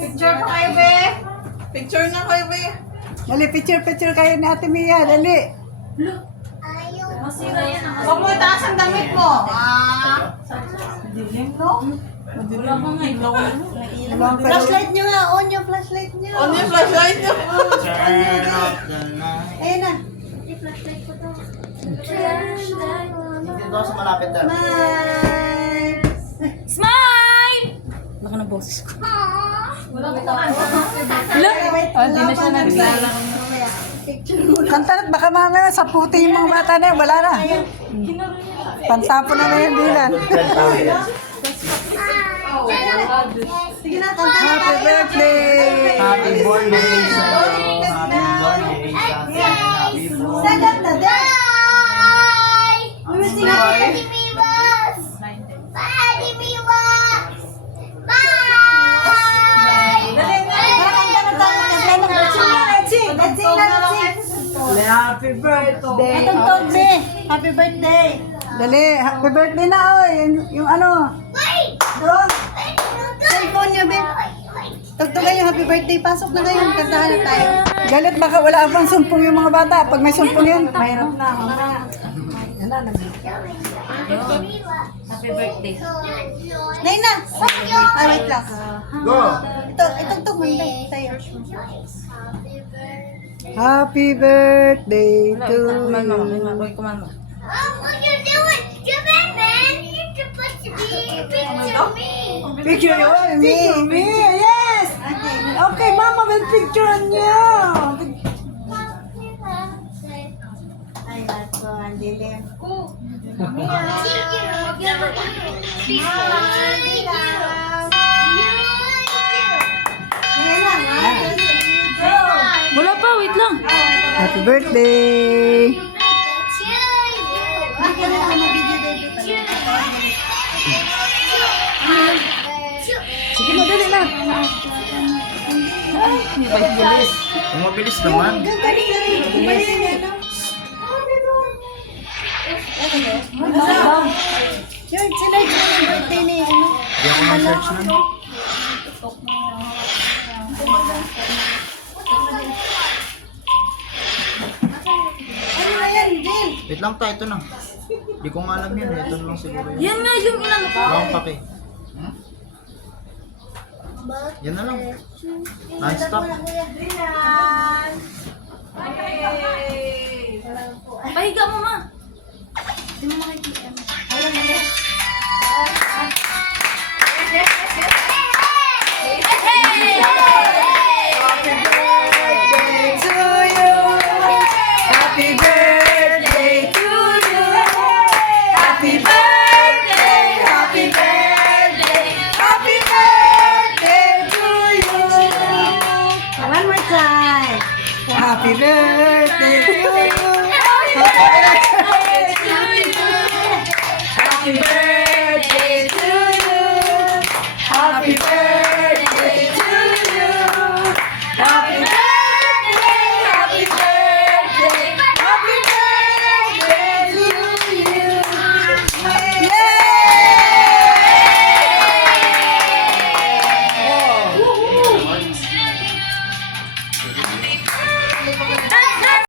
Picture pa kayo, be. Picture na kayo, be. Dali, picture kayo ni Ate Mia. Dali. Masira yan. Huwag mo itaas ang damit mo. Dilim, no? Wala ka nga. Ilaw mo. Flashlight nyo nga. On yung flashlight nyo. On yung flashlight nyo. Turn off the light. Ayun na. Dito sa malapit daw. Bye. Smile! Baka na boses ko. Wala ko takan. Look! Hindi na siya naglalaro. Kantarat, baka mamaya sa puti yung mga bata na yun. Wala na. Pantapo na yung bilan. Sige na, Happy birthday! Happy birthday sa'yo. Happy birthday sa atin. Happy birthday. Sagat na, de. Happy birthday. Itong togbe. Happy birthday. Dali, happy birthday na oy. Yung ano. Doon. Cellphone niyo, be. Tugtugan yung happy birthday. Pasok na kayo. Kantahan na tayo. Galit, baka wala pang sumpong yung mga bata. Pag may sumpong yun, mahirap na. Happy birthday. Nay na. Ah, wait lang. Go! Itong tugman tayo. Happy birthday to you. Kumalma. Picture you, me, yes. Okay, Mama will picture on you. Ay, bato, ang dilim. Wala pa, wait lang. Happy birthday. Sige mo, dali na. Yung mabilis naman. Yun, sila yung birthday ni ano. Hindi ako na-search na. Ano na yan, Jill? Wait lang tayo, ito na. Hindi ko nga alam yan. Ito na lang siguro yun. Yan nga yung ilan ko. Wala akong pake. Hmm? Yan na lang. Non-stop. Pahiga mo, ma. Hindi mo makikita.